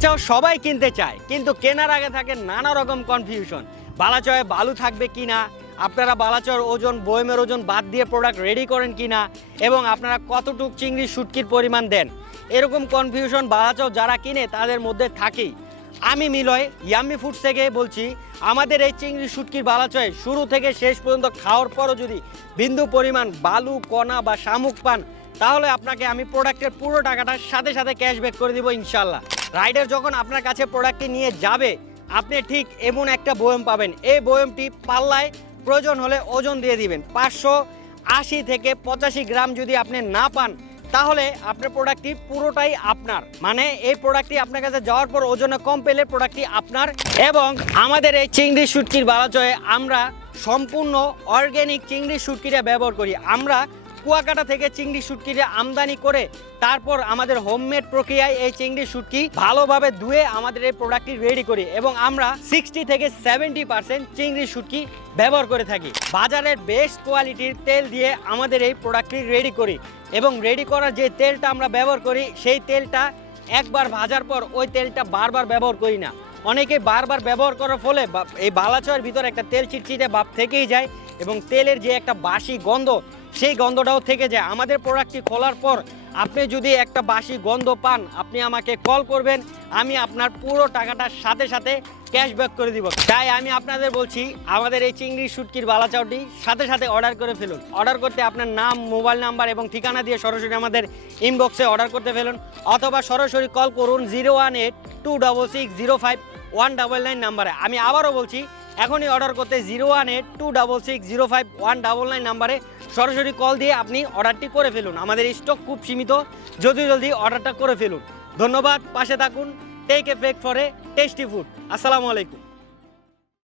বালাচাও সবাই কিনতে চায়, কিন্তু কেনার আগে থাকে নানা রকম কনফিউশন। বালাচায়ে বালু থাকবে কিনা, আপনারা বালাচার ওজন বয়মের ওজন বাদ দিয়ে প্রোডাক্ট রেডি করেন কিনা, এবং আপনারা কতটুক চিংড়ি শুটকির পরিমাণ দেন, এরকম কনফিউশন বালাচাও যারা কিনে তাদের মধ্যে থাকেই। আমি মিলয় ইয়াম্মি ফুডস থেকে বলছি, আমাদের এই চিংড়ি শুটকির বালাচায়ে শুরু থেকে শেষ পর্যন্ত খাওয়ার পরও যদি বিন্দু পরিমাণ বালু কণা বা শামুক পান, তাহলে আপনাকে আমি প্রোডাক্টের পুরো টাকাটা সাথে সাথে ক্যাশব্যাক করে দিব ইনশাল্লাহ। রাইডার যখন আপনার কাছে প্রোডাক্টটি নিয়ে যাবে, আপনি ঠিক এমন একটা বয়ম পাবেন, এই বয়মটি পাল্লায় প্রয়োজন হলে ওজন দিয়ে দিবেন। 580 থেকে 85 গ্রাম যদি আপনি না পান, তাহলে আপনার প্রোডাক্টটি পুরোটাই আপনার, মানে এই প্রোডাক্টটি আপনার কাছে যাওয়ার পর ওজনে কম পেলে প্রোডাক্টটি আপনার। এবং আমাদের এই চিংড়ি শুটকির বালাচায়ে আমরা সম্পূর্ণ অর্গ্যানিক চিংড়ি শুটকিটা ব্যবহার করি। আমরা কুয়াকাটা থেকে চিংড়ি শুটকিটা আমদানি করে তারপর আমাদের হোমমেড প্রক্রিয়ায় এই চিংড়ি শুটকি ভালোভাবে ধুয়ে আমাদের এই প্রোডাক্টটি রেডি করি, এবং আমরা 60 থেকে 70% চিংড়ি শুটকি ব্যবহার করে থাকি। বাজারের বেস্ট কোয়ালিটির তেল দিয়ে আমাদের এই প্রোডাক্টটি রেডি করি, এবং রেডি করার যে তেলটা আমরা ব্যবহার করি, সেই তেলটা একবার ভাজার পর ওই তেলটা বারবার ব্যবহার করি না। অনেকে বারবার ব্যবহার করার ফলে এই বালাচায়ের ভিতরে একটা তেল চিটচিটে ভাব থেকেই যায়, এবং তেলের যে একটা বাসি গন্ধ, সেই গন্ধটাও থেকে যায়। আমাদের প্রোডাক্টটি খোলার পর আপনি যদি একটা বাসি গন্ধ পান, আপনি আমাকে কল করবেন, আমি আপনার পুরো টাকাটা সাথে সাথে ক্যাশব্যাক করে দিব। তাই আমি আপনাদের বলছি, আমাদের এই চিংড়ি শুটকির বালাচাওটি সাথে সাথে অর্ডার করে ফেলুন। অর্ডার করতে আপনার নাম, মোবাইল নাম্বার এবং ঠিকানা দিয়ে সরাসরি আমাদের ইনবক্সে অর্ডার করতে ফেলুন, অথবা সরাসরি কল করুন 018-266-05-199 নাম্বারে। আমি আবারও বলছি, এখনই অর্ডার করতে 018-266-05-199 নাম্বারে সরাসরি কল দিয়ে আপনি অর্ডারটি করে ফেলুন। আমাদের স্টক খুব সীমিত, জলদি অর্ডারটা করে ফেলুন। ধন্যবাদ, পাশে থাকুন। Take a break for a tasty food. আসসালামু আলাইকুম।